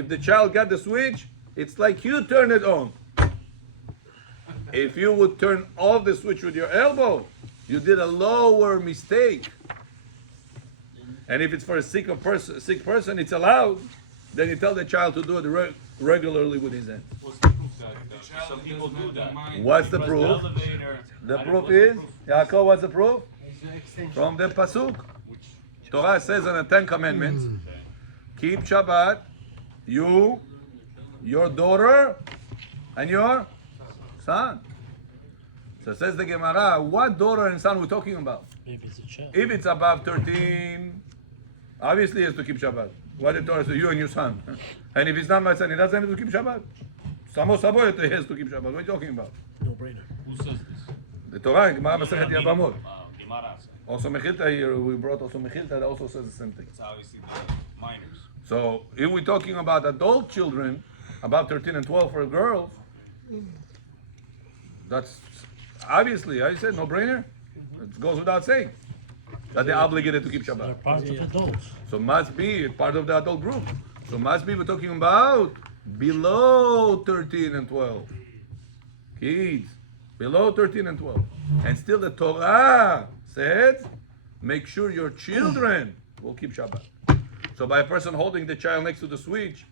If the child got the switch, it's like you turn it on. If you would turn off the switch with your elbow, you did a lower mistake. And if it's for a sick person, it's allowed. Then you tell the child to do it regularly with his hand. What's the proof that some people do that? What's the proof? The proof is, Yaakov, what's the proof? From the Pasuk. Torah says in the Ten Commandments, keep Shabbat, you, your daughter, and your son. So says the Gemara, what daughter and son we're talking about? If it's a child. If it's above 13, obviously he has to keep Shabbat. What the Torah says, you and your son. And if he's not my son, he doesn't have to keep Shabbat. Samo Saboyot, he has to keep Shabbat. What are you talking about? No brainer. Who says this? The Torah, Gemara Masechet Yavamot. Gemara says. Also Mechilta here, we brought also Mechilta that also says the same thing. It's obviously the minors. So if we're talking about adult children, about 13 and 12 for girls, that's obviously, I said, no brainer. It goes without saying that they're obligated to keep They're Shabbat. part of adults. So must be part of the adult group. So must be we're talking about below 13 and 12. Kids, below 13 and 12. And still the Torah says, make sure your children will keep Shabbat. So by a person holding the child next to the switch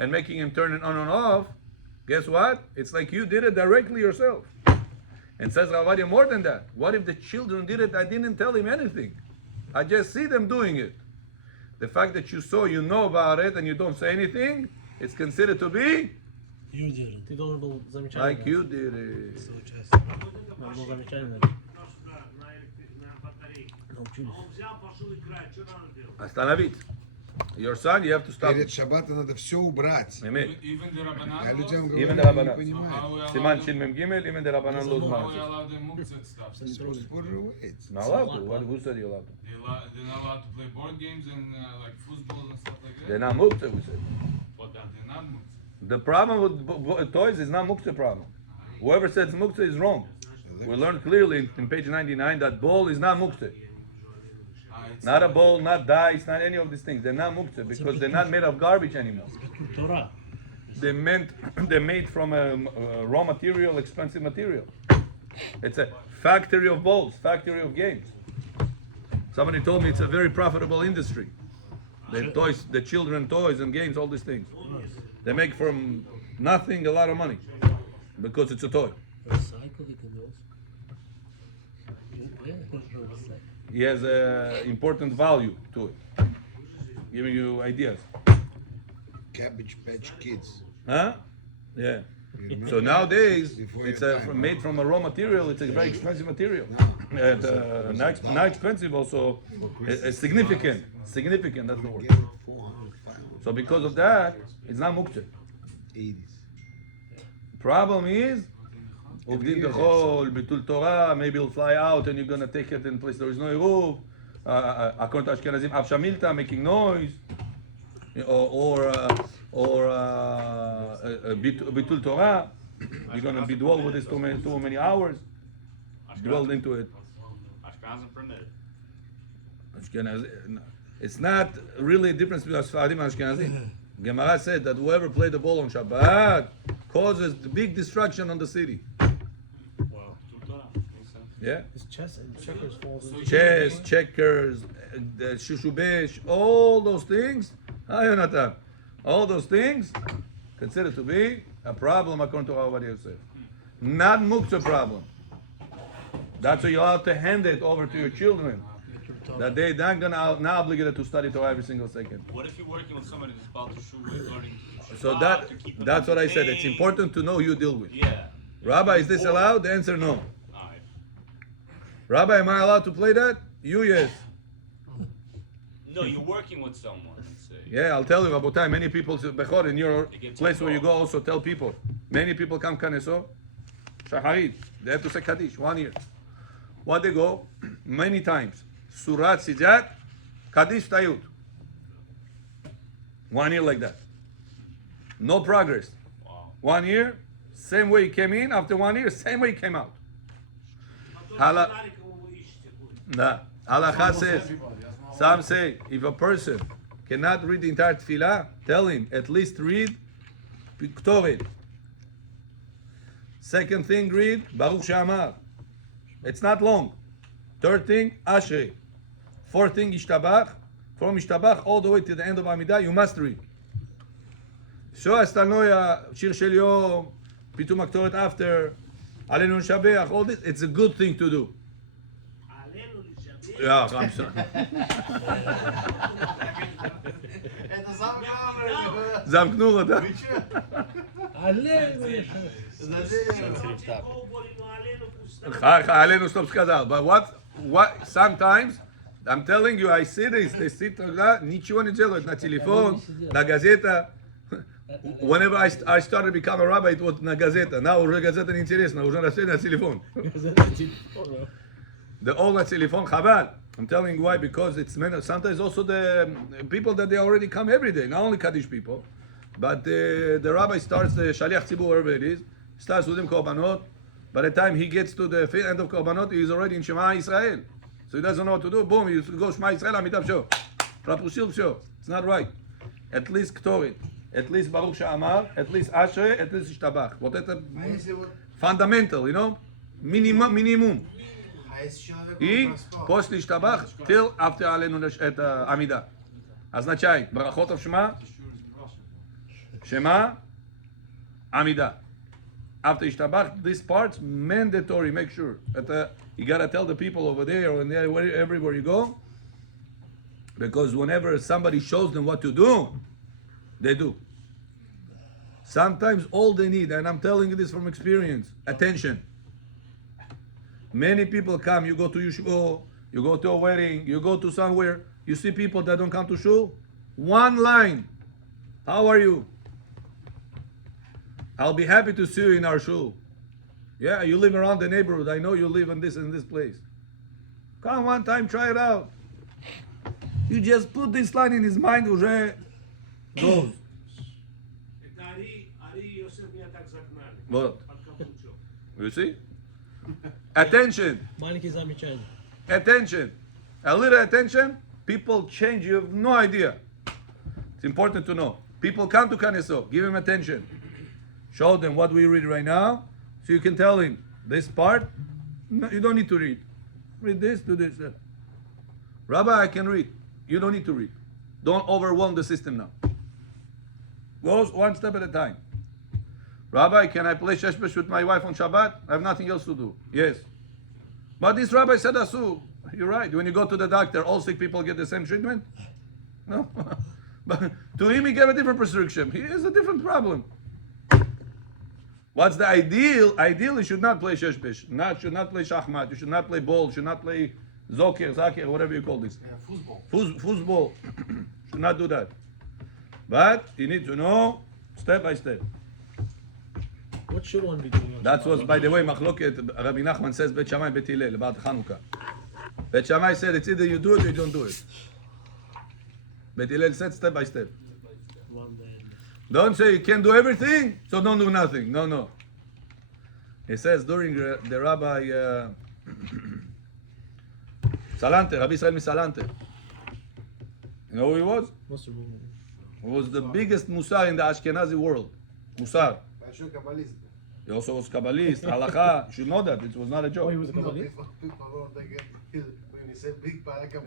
and making him turn it on and off, guess what? It's like you did it directly yourself. And says Ovadia more than that. What if the children did it? I didn't tell him anything. I just see them doing it. The fact that you saw, you know about it, and you don't say anything, it's considered to be You did it. Ty to był zamierzony. like you did it. No, był zamierzony. Nauczyli. Остановить. Your son, you have to stop. Перед Шаббатом надо все убрать. Amen. Even the Я Rabbanan людям laws? говорю, Even the они не Rabbanan. понимают. Siman Shin Mem Gimel, even the Rabbanan How lose we marriages. allow them muktzah stuff? Спорживается. Not allowed to. Who said you're allowed to? They're not allowed to play board games and like football and stuff like that? They're not muktzah, we said. But they're not muktzah. The problem with toys is not muktzah problem. Whoever says muktzah is wrong. We learned clearly in page 99 that ball is not muktzah. Not a ball, not dice, not any of these things. They're not muktzah because they're not made of garbage anymore. Torah. They're made from a raw material, expensive material. It's a factory of balls, factory of games. Somebody told me it's a very profitable industry. The toys, the children toys and games, all these things. They make from nothing a lot of money because it's a toy. Recycle, you can do. Yeah, recycle. He has important value to it, giving you ideas. Cabbage Patch Kids. Huh? Yeah. So nowadays, it's made from a raw material. It's a very expensive material. And, not expensive, also significant. Significant, that's the word. Get it 400, 500, So because of that, it's not muktzah. 80s. Problem is, Uvdim bechol, bitul Torah, maybe it'll fly out and you're going to take it in place there is no eruv. According to Ashkenazim, Avshamilta, making noise. Or bitul Torah, you're going to be dwelled with this too many hours. Dwelled into it. Ashkenazim permitted. Ashkenazim. It's not really a difference between Sfaradim and Ashkenazim. Gemara said that whoever played the ball on Shabbat causes big destruction on the city. Wow. Yeah? His chess and checkers falls into Chess, checkers, shushubesh, all those things. Jonathan, all those things considered to be a problem according to Ovadia Yosef. Not muktzah problem. That's why you have to hand it over to your children. That they're not gonna now obligated to study Torah every single second. What if you're working with somebody that's about to shoot and learning So Shabbat, to keep it that's what I said. It's contained? important to know who you deal with. Yeah. Rabbi, is this allowed? The answer no. Alright. Rabbi, am I allowed to play that? You yes. No, you're working with someone. Let's say. Yeah, I'll tell you, Rabotai, many people, Bechor, in your place where you go, also tell people. Many people come Kaneso, Shacharit, they have to say Kaddish, 1 year. What they go? Many times. Surat, Sijat, Kaddish, Tayut. 1 year like that. No progress. Wow. 1 year, same way he came in, after 1 year, same way he came out. Halakha says, some say, if a person cannot read the entire tefillah, tell him at least read Ktoret. Second thing, read Baruch She'amar. It's not long. Third thing, Ashrei. Fourth thing, Ishtabach. From Ishtabach all the way to the end of Amidah, you must read. שו הסתלנויה, שיר של יום, פתאום הקטורת after, עלינו לשבח, all this, it's a good thing to do. Yeah, I'm sorry. זמקנו אותה. עלינו יש... עלינו stop сказал. But what, sometimes, I'm telling you, I see this, they sit, ничего не делают на телефон, на газета. Whenever I started to become a rabbi, it was на газета. Now уже газета не интересно, уже на телефон. The old на телефон, חבל. I'm telling you why, because it's sometimes also the people that they already come every day, not only Kaddish people, but the rabbi starts the Shaliach Tzibur, wherever it is, starts with him Korbanot. By the time he gets to the end of Korbanot, he's already in Shema Israel. So he doesn't know what to do. Boom, he goes Shema Israel, Amitab Sho. Rapushil Sho. It's not right. At least Ktoret. At least Baruch She'amar. At least Ashrei. At least Ishtabach. What is fundamental, you know? Minimum. И после Ishtabach till after עלינו את העמידה. означает ברכות of Shema, Shema, עמידה. After Ishtabach, this part's mandatory. Make sure that you gotta tell the people over there or everywhere you go, because whenever somebody shows them what to do, they do. Sometimes all they need, and I'm telling you this from experience, attention. Many people come, you go to yeshiva, you go to a wedding, you go to somewhere, you see people that don't come to shul, one line, how are you? I'll be happy to see you in our shul. Yeah, you live around the neighborhood, I know you live in this place. Come one time, try it out. You just put this line in his mind, уже goes. What? You see? Attention. Маленький замечание. Attention. A little attention, people change. You have no idea. It's important to know. People come to Knesset, give him attention. Show them what we read right now, so you can tell him this part. No, you don't need to read. Read this, do this. Rabbi, I can read. You don't need to read. Don't overwhelm the system now. Goes one step at a time. Rabbi, can I play sheshbesh with my wife on Shabbat? I have nothing else to do. Yes. But this rabbi said asu. You're right. When you go to the doctor, all sick people get the same treatment? No. But to him, he gave a different prescription. He has a different problem. What's the ideal? Ideal, you should not play sheshbesh. Should not play shachmat. You should not play ball. Should not play zoker, zakir, whatever you call this. Foosball. Should not do that. But you need to know step by step. What should one be doing? That was, by the way, machloket. Rabbi Nachman says Bet Shammai, Bet Hillel about Chanukah. Bet Shammai said it's either you do it or you don't do it. Bet Hillel said step by step. One day. Don't say you can do everything, so don't do nothing. No. He says during the Rabbi Salante, Rabbi Israel Misalante. You know who he was? What's the rule? He was the biggest Musar in the Ashkenazi world. Musar. He also was Kabbalist, Halacha. You should know that. It was not a Oh, joke. he was a Kabbalist?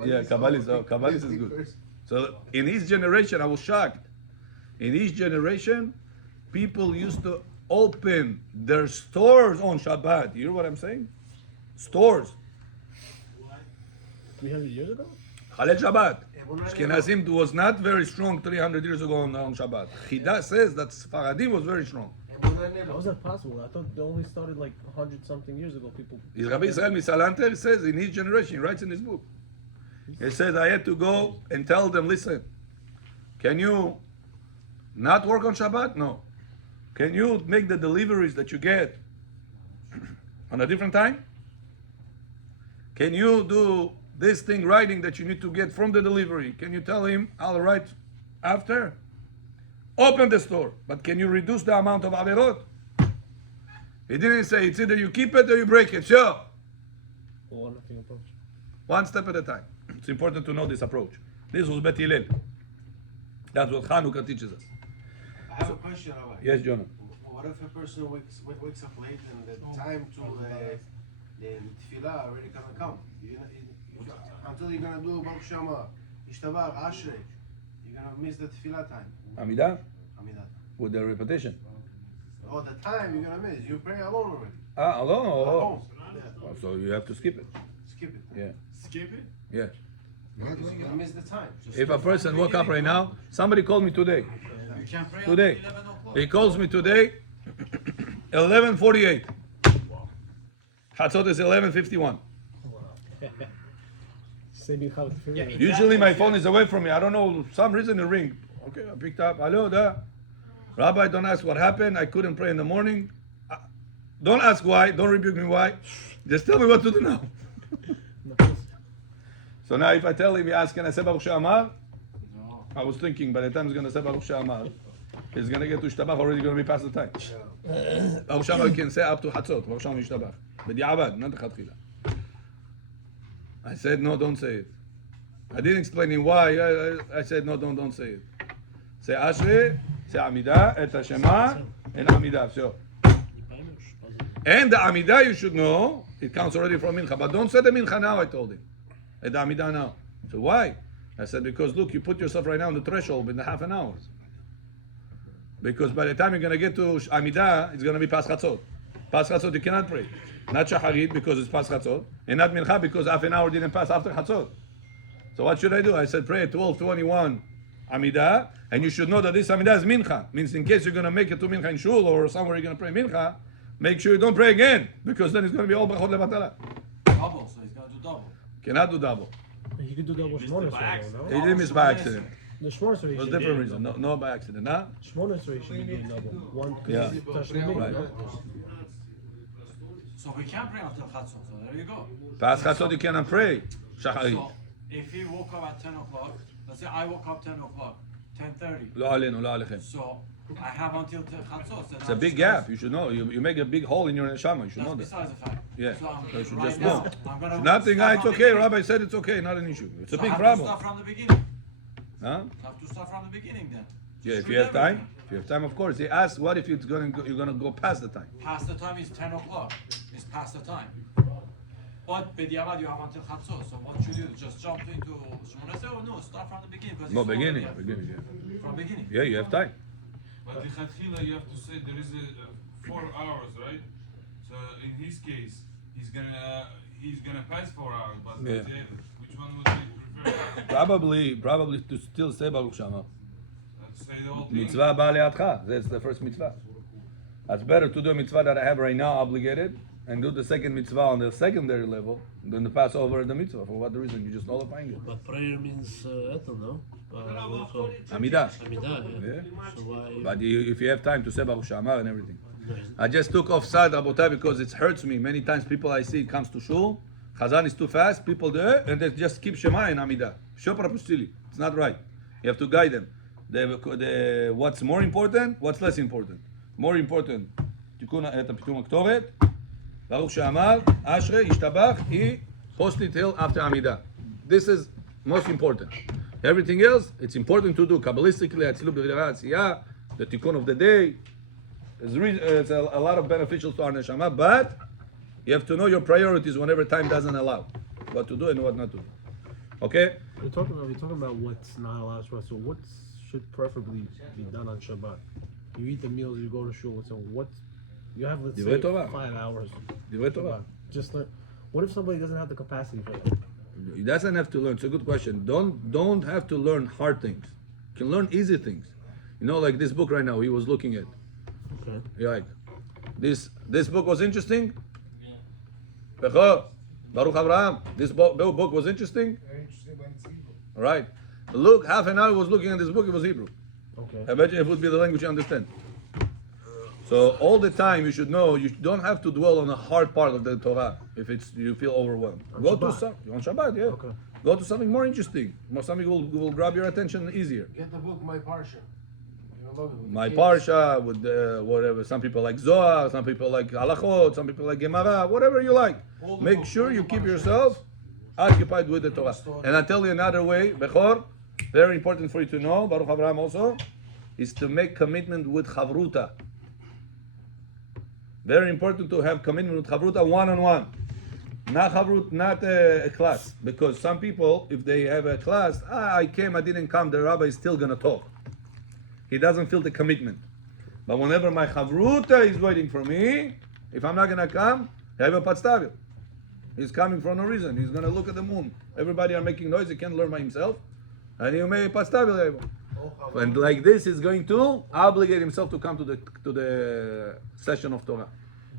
Yeah, Kabbalist. Oh, Kabbalist is good. So in his generation, I was shocked. In his generation, people used to open their stores on Shabbat. You hear what I'm saying? Stores. 300 years ago? Chalel Shabbat. Ashkenazim was not very strong 300 years ago on Shabbat. Chida says that Sfaradim was very strong. How was that possible? I thought they only started like 100 something years ago. People. Rabbi Israel Misalante says in his generation, he writes in his book. He says, I had to go and tell them, listen, can you not work on Shabbat? No. Can you make the deliveries that you get on a different time? Can you do this thing writing that you need to get from the delivery? Can you tell him, I'll write after? Open the store, but can you reduce the amount of averot? He didn't say it's either you keep it or you break it. Sure. Or nothing approach. One step at a time. It's important to know this approach. This was Bet Hillel. That's what Hanukkah teaches us. I have a question, Rabbi. Yes, Jonah. What if a person wakes up late and the time to the tefillah already gonna come? Until you're gonna do Baruch Shama, Ishtabach, Ashrei, you're gonna miss the tefillah time. Amidah? Amidah. With the repetition. Oh, the time you're gonna miss. You pray alone already. Alone? At Oh. home. Yeah. So you have to skip it. Skip it. Yeah. Skip it? Yeah. Because you're gonna miss the time. If a person woke up right now, somebody called me today. You can pray Today. until 11 o'clock. He calls me today, 11:48. Chatzot is 11:51. Same how it feels. Usually my phone is away from me. I don't know, some reason it ring. Okay, I picked up. Hello, da. Rabbi, don't ask what happened. I couldn't pray in the morning. Don't ask why. Don't rebuke me why. Just tell me what to do now. So now if I tell him, he asks, can I say Baruch She'amar? No. I was thinking by the time he's going to say Baruch She'amar, he's going to get to Ishtabach already going to be past the time. Baruch She'amar you can say up to Chatzot. Baruch She'amar Ishtabach. B'di'avad, not Chatchila. I said, no, don't say it. I didn't explain him why. I said, no, don't say it. Say Ashrei, say Amidah, et Hashema, and Amidah. So, and the Amidah you should know, it counts already from Mincha. But don't say the Mincha now, I told him. At the Amidah now. So why? I said, because look, you put yourself right now on the threshold in the half an hour. Because by the time you're going to get to Amidah, it's going to be past Chatzot. Past Chatzot, you cannot pray. Not Shacharit, because it's past Chatzot. And not Mincha, because half an hour didn't pass after Chatzot. So what should I do? I said, pray at 12:21 Amidah, and you should know that this Amidah is Mincha. Means in case you're going to make it to Mincha in Shul or somewhere you're going to pray Mincha, make sure you don't pray again, because then it's going to be all Brachot Levatala. Double, so he's gonna do double. Cannot do double. You could do double Shmones no? He didn't miss by accident. The Shmones It was a different reason. No by accident, huh? Shmones you should be doing double. One, Yeah. because you touched the middle, Right. no? So we can't pray until Chatzot, so there you go. Past Chatzot you cannot pray. Shacharit. So if he woke up at 10 o'clock, let's say I woke up 10 o'clock, 10:30. לא עלינו, לא עליכם. So I have until Chatzot. It's a big gap. You should know. You make a big hole in your neshama. You should know That's that. besides the fact. Yeah. So So you should right just now, know. I'm gonna Nothing. start It's from the okay. beginning. Rabbi said it's okay. Not an issue. It's a So big I have to problem. start from the beginning. Huh? I have to start from the beginning then. Yeah. If Screw you have time. everything. If you have time, of course. He asked, what if it's going to you're going to go past the time? Past the time is 10 o'clock. It's past the time. But B'diavad you have until Chatzot. So what should you do? Just jump into Shmoneh or no? Start from the beginning. 'cause No, it's beginning. already- Beginning. Yeah. From beginning. Yeah. You have time. But Lichatchila, you have to say there is a 4 hours, right? So in his case, he's gonna pass 4 hours. But Yeah. which one would be preferred? Probably to still say Baruch Shama. Let's say the whole thing. Mitzvah ba'aleatcha. That's the first mitzvah. It's better to do a mitzvah that I have right now obligated and do the second mitzvah on the secondary level than to pass over the mitzvah. For what reason? You're just nullifying it. But prayer means etel, no? Also, Amidah. Amidah, yeah. Yeah. So why? But if you have time to say Baruch She'amar and everything. I just took off Sad Abotai because it hurts me. Many times people I see comes to shul, Chazan is too fast, people do it, and they just keep Shema and Amidah. It's not right. You have to guide them. What's more important, what's less important. More important, תיקון הקטורת, Baruch She'amar, Ashrei, Ishtabach, post it till after Amidah. This is most important. Everything else, it's important to do. Kabbalistically, Atzilut B'Rira Atziyah, the tikkun of the day. It's a lot of beneficial to our neshama, but you have to know your priorities whenever time doesn't allow. What to do and what not to do. Okay? We're talking about what's not allowed to us. So what should preferably be done on Shabbat? You eat the meals, you go to shul. So you have, let's Divrei say, Torah. 5 hours. Divrei Torah. Just learn. What if somebody doesn't have the capacity for that? He doesn't have to learn. It's a good question. Don't have to learn hard things. You can learn easy things. You know, like this book right now, he was looking at. Okay. You're like, this book was interesting? Baruch Abraham, this book was interesting? Very interesting when it's evil. All right. Look, half an hour he was looking at this book, it was Hebrew. Okay. Imagine if it would be the language you understand. So all the time you should know you don't have to dwell on a hard part of the Torah if you feel overwhelmed. On Go to Shabbat. on Shabbat, yeah. Okay. Go to something more interesting. Something will grab your attention easier. Get the book, My Parsha. You're gonna love it. My Kids. Parsha with whatever. Some people like Zohar, some people like Halachot, some people like Gemara, whatever you like. Make sure you keep yourself occupied with the Torah. And I'll tell you another way, Bechor, very important for you to know, Baruch Avraham also, is to make commitment with Chavruta. Very important to have commitment with Chavruta one-on-one. Not Chavrut, not a class. Because some people, if they have a class, I came, I didn't come, the rabbi is still going to talk. He doesn't feel the commitment. But whenever my Chavruta is waiting for me, if I'm not going to come, I have a patstavil. He's coming for no reason. He's going to look at the moon. Everybody are making noise. He can't learn by himself. And he may patstavil. And like this, he's going to obligate himself to come to the session of Torah.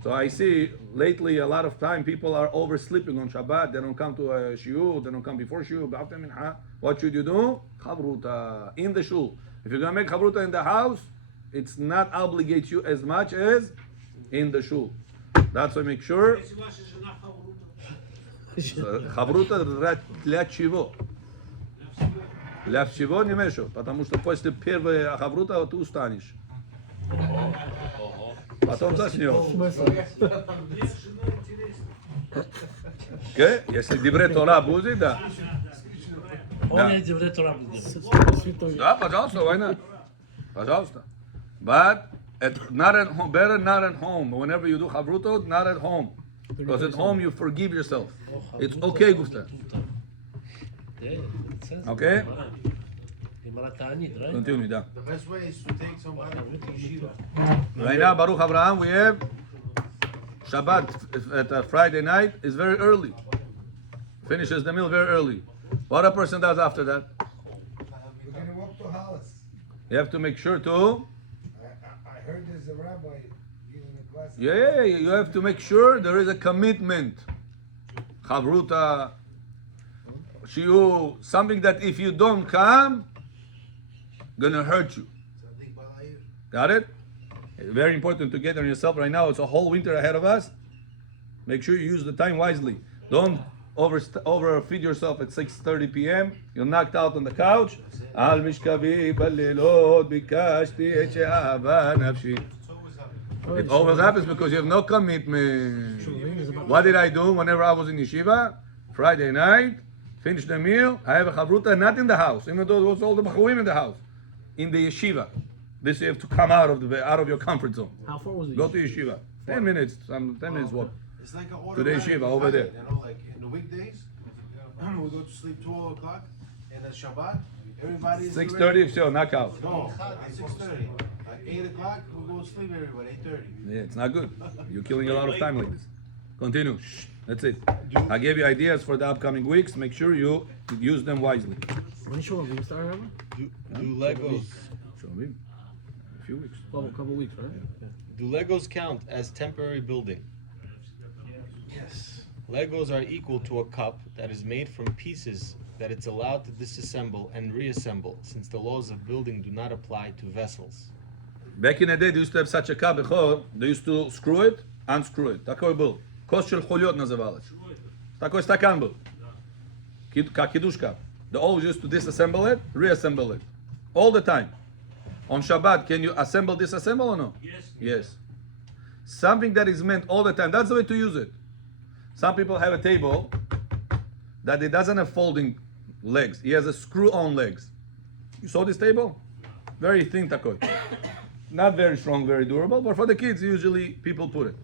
So I see lately a lot of time people are oversleeping on Shabbat. They don't come to a shiur. They don't come before shiur. After mincha, what should you do? Chavruta in the shul. If you're going to make chavruta in the house, it's not obligate you as much as in the shul. That's why make sure. Chavruta для чего? Для чего не мешо? Потому что после первой хаврута ты устанешь. Потом заснешь. Если дивре Тора будет, да. Он не дивре Тора будет. Да, пожалуйста, война. Пожалуйста. But not at home, better not at home. Whenever you do chavrutot, not at home. Because at home you forgive yourself. It's okay, Gustav. Okay? Continue, da. The best way is to take somebody to yeshiva. Right now, Baruch Avraham, we have Shabbat at Friday night is very early. Finishes the meal very early. What a person does after that? We're gonna walk to Hollis. You have to make sure to. I heard there's a rabbi giving a class. Yeah, you have to make sure there is a commitment. Chavruta, shiur, something that if you don't come, gonna hurt you. Got it? Very important to get on yourself right now. It's a whole winter ahead of us. Make sure you use the time wisely. Don't overfeed yourself at 6:30 p.m. You're knocked out on the couch. Al mishkavi balilot bikashti et she'ava nafshi. It always happens because you have no commitment. What did I do whenever I was in yeshiva? Friday night, finish the meal. I have a chavruta not in the house, even though there was all the bachurim in the house, in the yeshiva. This you have to come out of your comfort zone. How far was it? Go to yeshiva. 10 minutes, 10 minutes walk. It's like an To the yeshiva over there. You know, like in the weekdays, we go to sleep 12 o'clock, and at Shabbat, everybody is 6:30, sure, knock out. No, at 6:30. At 8 o'clock, we go to sleep, everybody, 8:30. Yeah, it's not good. You're killing a lot of time like this. Continue. Shh. That's it. I gave you ideas for the upcoming weeks. Make sure you use them wisely. When you show up, you start having? Do Legos Show me. A few weeks. Well, a couple weeks, right? do Legos count as temporary building? Yes. Legos are equal to a cup that is made from pieces that it's allowed to disassemble and reassemble, since the laws of building do not apply to vessels. Back in the day, they used to have such a cup before. They used to screw it, unscrew it. Такой был. Кость шель хулиот называлось. Такой стакан был. Как кидушка. They always used to disassemble it, reassemble it. All the time. On Shabbat, can you assemble, disassemble or no? Yes. Yes. Something that is meant all the time. That's the way to use it. Some people have a table that it doesn't have folding legs. He has a screw-on legs. You saw this table? Very thin takoy. Not very strong, very durable, but for the kids, usually people put it.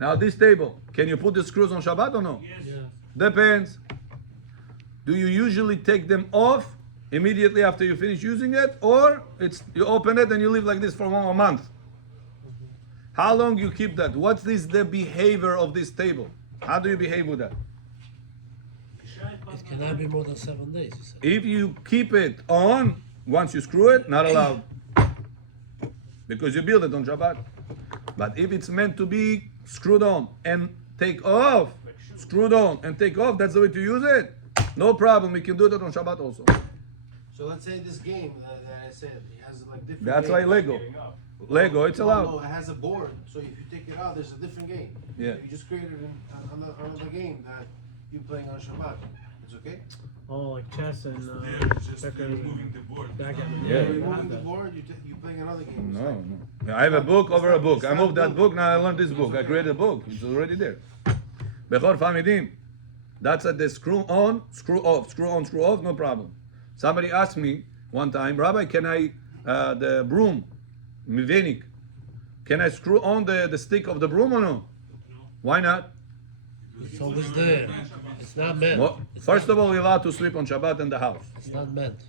Now this table, can you put the screws on Shabbat or no? Yes. Depends. Do you usually take them off immediately after you finish using it, or you open it and you leave like this for a month? How long you keep that? What is the behavior of this table? How do you behave with that? It cannot be more than 7 days, he said. If you keep it on, once you screw it, not allowed. Because you build it on Shabbat. But if it's meant to be screwed on and take off, screwed on and take off, that's the way to use it. No problem, we can do that on Shabbat also. So let's say this game that I said, it has like different That's why games. Lego. Lego, it's No, allowed. it has a board, so if you take it out, there's a different game. Yeah. You just created another game that you're playing on Shabbat. It's okay? Oh, like chess and checkers and backgammon. Yeah. You're moving the board, you're playing another game. It's like- No. I have a book over a book. I moved that book, now I learned this book. I created a book. It's already there. Bechor Famidim. That's at the screw on, screw off, screw on, screw off, no problem. Somebody asked me one time, Rabbi, can I, the broom, mivenik, can I screw on the stick of the broom or no? Why not? It's always there. It's not meant. Well, first of all, you're allowed to sweep on Shabbat in the house. It's not meant.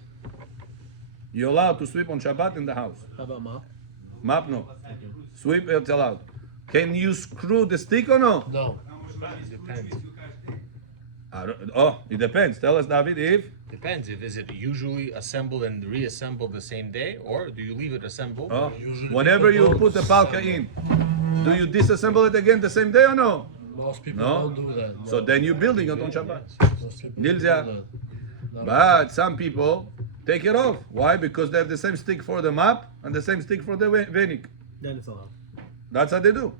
You're allowed to sweep on Shabbat in the house. How about mop? Map no. Sweep, it's allowed. Can you screw the stick or no? No. It depends. It depends. Tell us, David, if Depends. If is it usually assembled and reassembled the same day, or do you leave it assembled? Usually whenever you people put the don't- palka in, do you disassemble it again the same day or no? Most people No? don't do that. So then you're building it on Shabbat. Most people Nilza. don't do that. No. But some people take it off. Why? Because they have the same stick for the map and the same stick for the venik. Then it's allowed. That's what they do.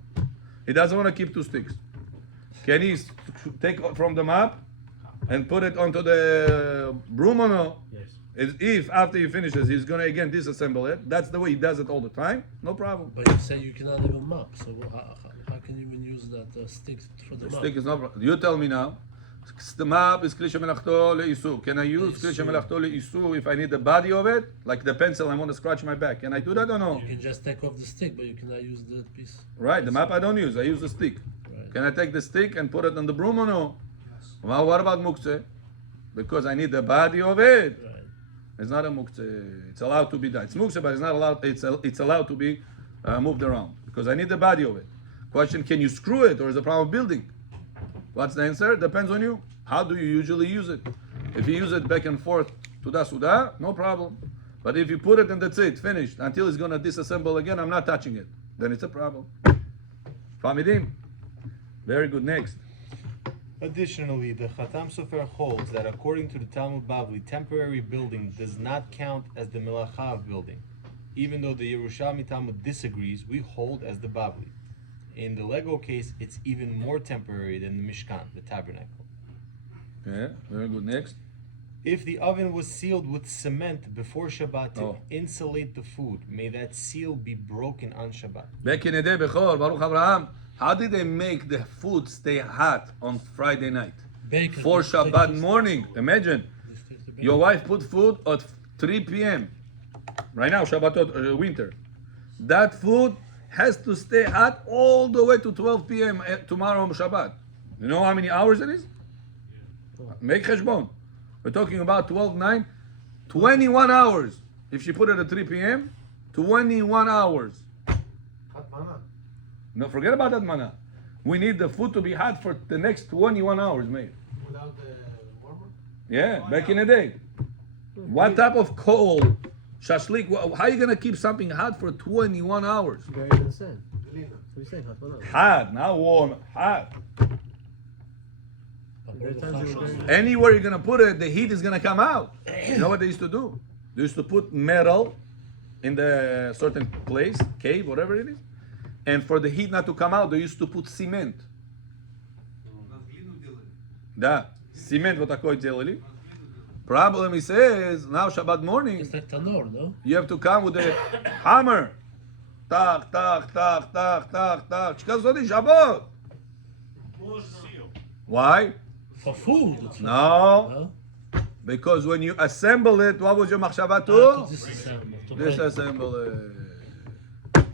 He doesn't want to keep two sticks. Can he take from the map and put it onto the broom or no? Yes. If after he finishes, he's going to again disassemble it. That's the way he does it all the time. No problem. But you say you cannot even mop, so how can you even use that stick for the The mop? stick is not. You tell me now. The map is kli shemelachto leisur. Can I use kli shemelachto leisur if I need the body of it, like the pencil? I want to scratch my back. Can I do that or no? You can just take off the stick, but you cannot use that piece. Right. The map I don't use. I use the stick. Right. Can I take the stick and put it on the broom or no? Well, what about muktzeh? Because I need the body of it. Right. It's not a muktzeh. It's allowed to be done. It's muktzeh, but it's not allowed. It's allowed to be moved around because I need the body of it. Question: can you screw it, or is the problem building? What's the answer? Depends on you. How do you usually use it? If you use it back and forth, tuda suda, no problem. But if you put it and that's it, finished, until it's gonna disassemble again, I'm not touching it. Then it's a problem. Famidim? Very good. Next. Additionally, the Chatam Sofer holds that according to the Talmud Bavli, temporary building does not count as the Melacha of building. Even though the Yerushalmi Talmud disagrees, we hold as the Bavli. In the Lego case, it's even more temporary than the Mishkan, the tabernacle. Yeah, very good. Next. If the oven was sealed with cement before Shabbat to Oh. insulate the food, may that seal be broken on Shabbat. Back in the day, Bechor, Baruch Abraham, how did they make the food stay hot on Friday night? Bacon. For just take Shabbat this- morning. Imagine, just take the bacon. your wife put food at 3 p.m. Right now, Shabbatot, winter. That food has to stay hot all the way to 12 p.m. Tomorrow on Shabbat. You know how many hours it is? Make cheshbon. We're talking about 12, 9, 21 hours. If she put it at 3 p.m., 21 hours. Hot mana. No, forget about that mana. We need the food to be hot for the next 21 hours, mate. Without the warmer? Yeah, back in the day. What type of coal? Shashlik, how are you going to keep something hot for 21 hours? Very consent. Lina. What are you saying? Hot banana. Hot, not warm, hot. There are times they were very- Anywhere you're going to put it, the heat is going to come out. You know what they used to do? They used to put metal in the certain place, cave, whatever it is. And for the heat not to come out, they used to put cement. Да, cement вот такой делали. Problem he says, now Shabbat morning, It's like tanor, no? you have to come with a hammer. Tak, tak, tak, tak, tak, tak. Because of the Shabbat. Why? For food. It's No, no? because when you assemble it, what was your machshava To to? disassemble. To break. Disassemble it.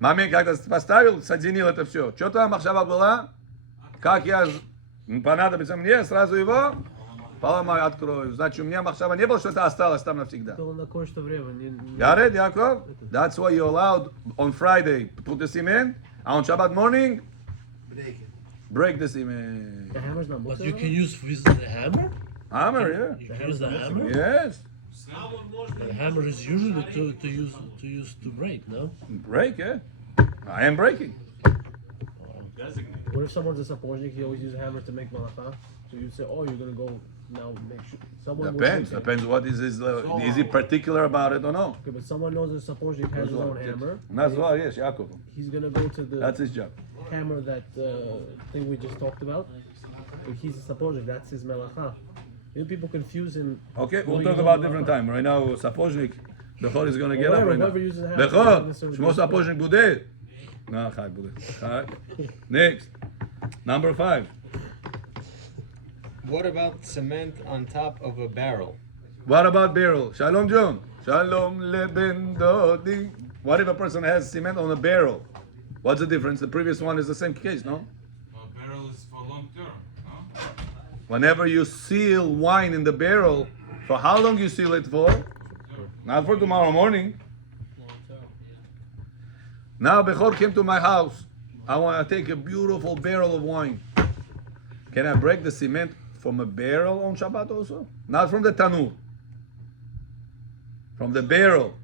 Маме, как ты поставил, соединил это все. Что твоя махшава была? Как я понадобится мне, сразу его поломаю, открою. Значит, у меня махшава не было, что это осталось там навсегда. Still in the course of Reva. Got it, Yaakov? That's why you're allowed on Friday to put the cement. On Shabbat morning, Break it. break the cement. The hammer's not But muktzah. you can use with the hammer? Hammer, You can use the hammer? yeah. Yes. The hammer is usually to use to break, no? Break, yeah. I am breaking. Designated. What if someone's a sapojnik? He always uses a hammer to make malacha. So you'd say, oh, you're gonna go now make sure. Someone will Depends. make it. Depends what is he particular about it or no? Okay, but someone knows a sapojnik has his own hammer. That's why, yes, Yaakov. He's gonna go to the That's his job. hammer that thing we just talked about. But he's a sapojnik. That's his melacha. You know, people confuse him. Okay, we'll Well, talk you about know, different time. Right now, Sapojnik, Bechor is going to get up whatever, right now. whoever uses a hammer, Bechor, not necessarily Shmo just- Sapojnik Budeh. No, Chag Budeh. Chag. Next. Number 5. What about cement on top of a barrel? What about barrel? Shalom, John. Shalom leben dodi. What if a person has cement on a barrel? What's the difference? The previous one is the same case, no? Well, barrel is for long term, no? Whenever you seal wine in the barrel, for how long you seal it for? Not for tomorrow morning. Now Bechor came to my house. I want to take a beautiful barrel of wine. Can I break the cement from a barrel on Shabbat also? Not from the tanur. From the barrel.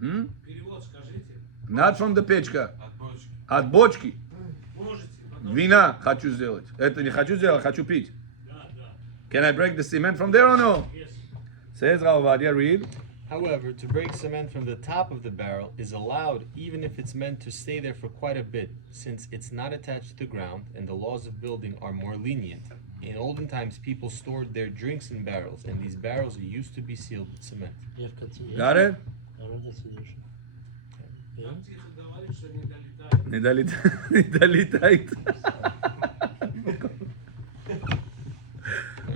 Перевод скажите. Not from the печка. От бочки. От бочки. Можете. Вина хочу сделать. Это не хочу сделать, хочу пить. Can I break the cement from there or no? Yes. Says Ovadia, read. However, to break cement from the top of the barrel is allowed even if it's meant to stay there for quite a bit, since it's not attached to the ground and the laws of building are more lenient. In olden times, people stored their drinks in barrels, and these barrels used to be sealed with cement. Got it? I read the solution. Yeah? Не долетает.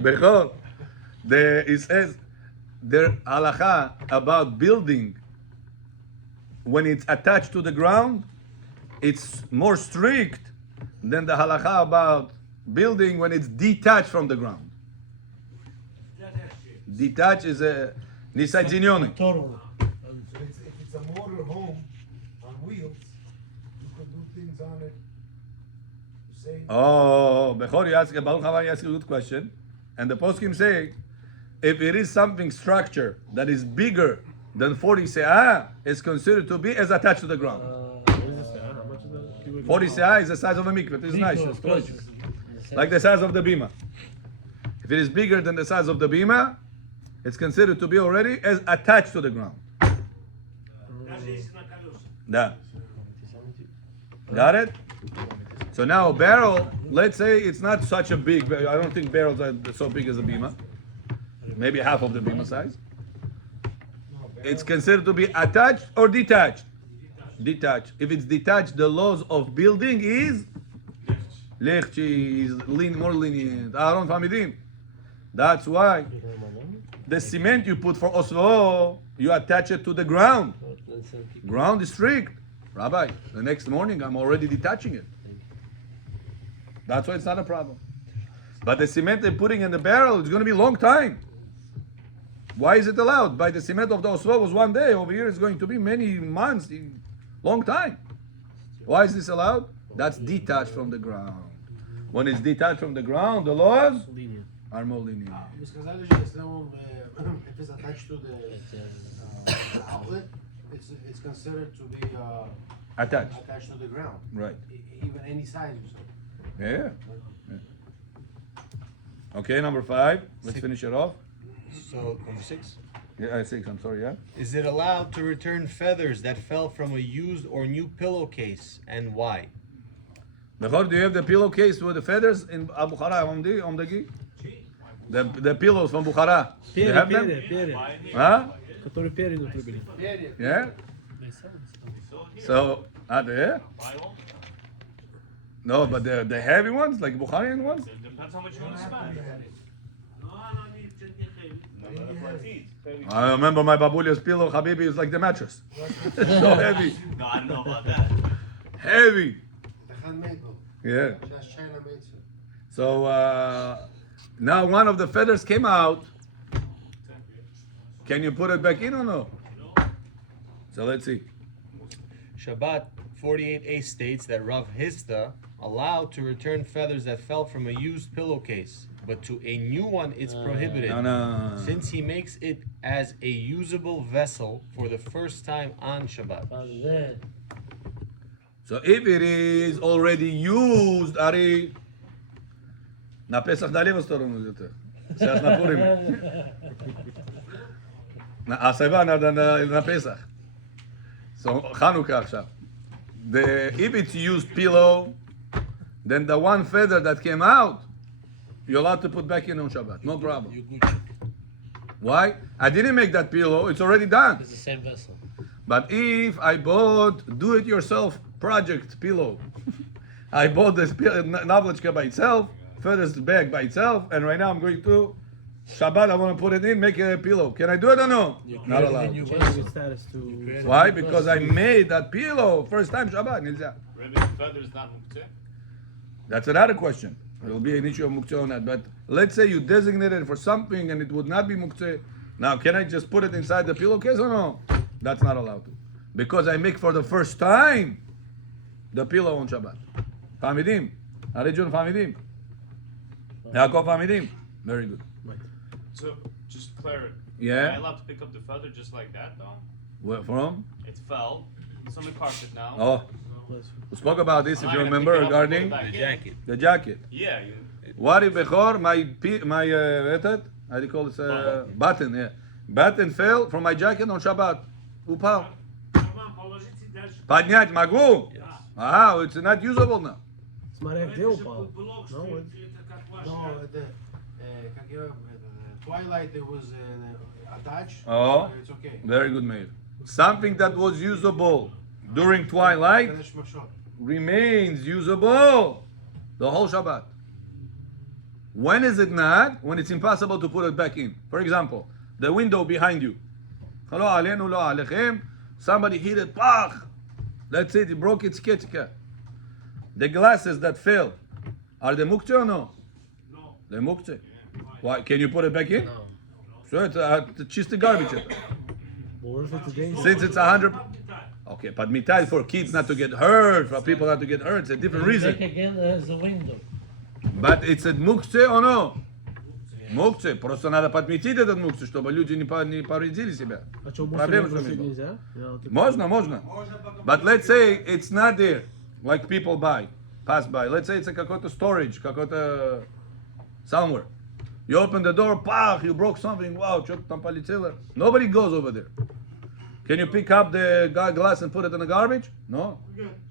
Bechor, it says, the halacha about building, when it's attached to the ground, it's more strict than the halacha about building when it's detached from the ground. Detached is a nisadzinioni. Total. So if it's a motor home on wheels, you could do things on it. You say, Oh, Bechor, you ask, Baruch Haba, you ask a good question. And the poskim say, if it is something structure that is bigger than 40 se'ah, it's considered to be as attached to the ground. What is this? How much is that? Cubic 40 se'ah is the size of a mikveh. It's nice. It's close. Like the size of the bima. If it is bigger than the size of the bima, it's considered to be already as attached to the ground. Да. Got it? So now a barrel, let's say it's not such a big, I don't think barrels are so big as a bima. Maybe half of the bima size. It's considered to be attached or detached? Detached. If it's detached, the laws of building is lechchi, is more lenient. Aaron Famidim. That's why the cement you put for Oslo, you attach it to the ground. Ground is strict. Rabbi, the next morning I'm already detaching it. That's why it's not a problem. But the cement they're putting in the barrel, it's going to be a long time. Why is it allowed? By the cement of the Oslo was one day. Over here it's going to be many months, long time. Why is this allowed? That's detached from the ground. When it's detached from the ground, the laws are more lenient. Вы сказали же, если он, if it's attached to the outlet, it's considered to be Attached. attached to the ground. Right. Even any size. You said. Yeah. Okay, number 5. Let's finish it off. So, number 6. Yeah, 6, I'm sorry, yeah? Is it allowed to return feathers that fell from a used or new pillowcase, and why? Bechor, do you have the pillowcase with the feathers in Bukhara, Omdagi? The pillows from Bukhara. Do you have them? Перья. Huh? Которые перья внутри были. Yeah? So, are they? No, but the heavy ones, like Bukharian ones? Depends how much you want to spend. I remember my babulia's pillow, Habibi, is like the mattress. So heavy. No, I don't know about that. Heavy. The handmade though. Yeah. Just China made. So now one of the feathers came out. Can you put it back in or no? So let's see. Shabbat 48a states that Rav Hista allowed to return feathers that fell from a used pillowcase, but to a new one it's prohibited, No. since he makes it as a usable vessel for the first time on Shabbat. So if it is already used, Ari, na Pesach na levą stronę idete. Сейчас на Пурим. A Seva na Pesach. So Chanukah עכשיו. If it's used pillow, then the one feather that came out, you're allowed to put back in on Shabbat. No problem. You Gucci. Why? I didn't make that pillow. It's already done. It's the same vessel. But if I bought do-it-yourself project pillow, I bought this Navlechka by itself, feathers bag by itself, and right now I'm going to Shabbat, I want to put it in, make it a pillow. Can I do it or no? Not allowed. You Changing its status to. Why? Because I made that pillow first time Shabbat. Nilza. Rabbi, the feather is not muktzeh? That's another question. There will be an issue of muktzeh on that. But let's say you designated it for something and it would not be muktzeh. Now, can I just put it inside the pillowcase or no? That's not allowed to. Because I make for the first time the pillow on Shabbat. Famidim. Arejun Famidim. Yaakov Famidim. Very good. So, just clarify. Yeah. Am I allowed to pick up the feather just like that, though? Where from? It fell. It's on the carpet now. Oh. We spoke about this, I'm if not you gonna remember, pick it up and put it regarding back in. the jacket. Yeah, you. What if Bechor, my how do you call it? Button, yeah. Button fell from my jacket on Shabbat. Upal. Поднять могу? Ah, it's not usable now. Смотря где упал. No, it- No, как я, Twilight it was attached. Oh. It's okay. Very good, Meir. Something that was usable during twilight Finish my shot. remains usable the whole Shabbat. When is it not? When it's impossible to put it back in. For example, the window behind you. Hello, alenu, lo alechem. Somebody hit it, pach. That's it, it broke its ketika. The glasses that fell, are they muktzeh or no? No. They're muktzeh. Why? Can you put it back in? No. Sure, it's just the garbage. But what if it's a danger? Since it's 100. Okay, but mitai for kids not to get hurt, for people not to get hurt, it's a different Back reason. again as a window. But it's a мукце or no? Мукце. Просто надо подметить этот мукце, чтобы люди не повредили себя. А что, Проблема, мусор что выбросить не было. нельзя? Можно. But let's say it's not there, like people pass by. Let's say it's a какой-то storage, какой-то somewhere. You open the door, pach, you broke something, wow, что-то там полетело. Nobody goes over there. Can you pick up the glass and put it in the garbage? No.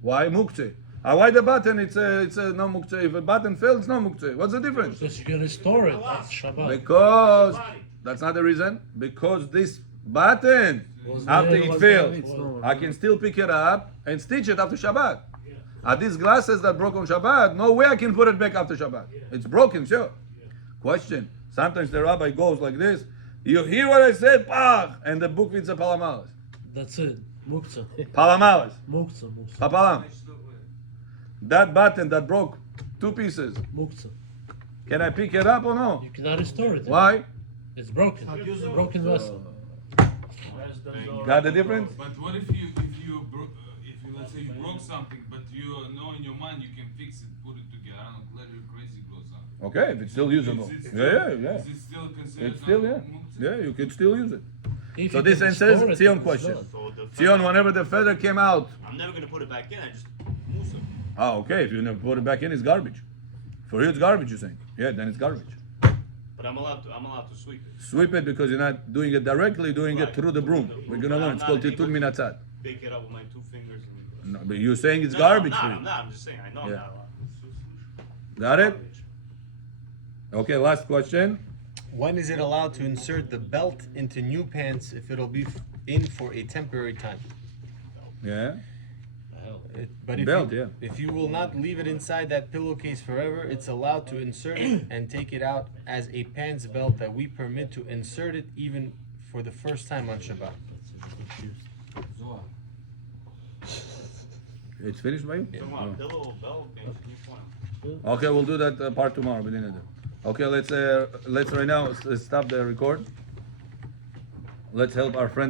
Why muktzeh? Why the button? It's a no muktzeh. If a button fails, it's no muktzeh. What's the difference? Because you can restore it at Shabbat. Because that's not the reason. Because this button, after it failed, I can still pick it up and stitch it after Shabbat. These glasses that broke on Shabbat, no way I can put it back after Shabbat. It's broken, sure. Question. Sometimes the rabbi goes like this. You hear what I said? Pach! And the book reads a palamalas. That's it. Muktzah. Palamalas. Muktzah. Papalam. That button that broke 2 pieces. Muktzah. Can I pick it up or no? You cannot restore it. Why? It's broken. Broken vessel. Got the difference? But what if you let's say you broke something, but you know in your mind you can fix it, put it together. I don't know, let your crazy go something. Okay, if it's still usable. Yeah. Is it still considered? It's still, yeah. muktzeh? Yeah, you can still use it. If So you this can answers restore it, Tion it's question. not. So the Tion, whenever the feather came out, I'm never gonna put it back in. I just move it. okay, if you never put it back in, it's garbage. For you, it's garbage, you're saying. Yeah, then it's garbage. But I'm allowed to sweep it. Sweep it because you're not doing it directly, doing it through the broom. We're gonna learn. It's called titul minatzat. Pick it up with my 2 fingers. And No, but you're saying it's No, garbage I'm for not, you. I'm not. I'm just saying. I know I'm Yeah. not allowed. Got it? Okay, last question. When is it allowed to insert the belt into new pants if it'll be in for a temporary time? Yeah. But if Belt, you, yeah. if you will not leave it inside that pillowcase forever, it's allowed to insert it and take it out as a pants belt that we permit to insert it even for the first time on Shabbat. It's finished by you? Come on, pillow, belt, and you point. Okay, we'll do that part tomorrow. Okay, let's right now stop the record. Let's help our friend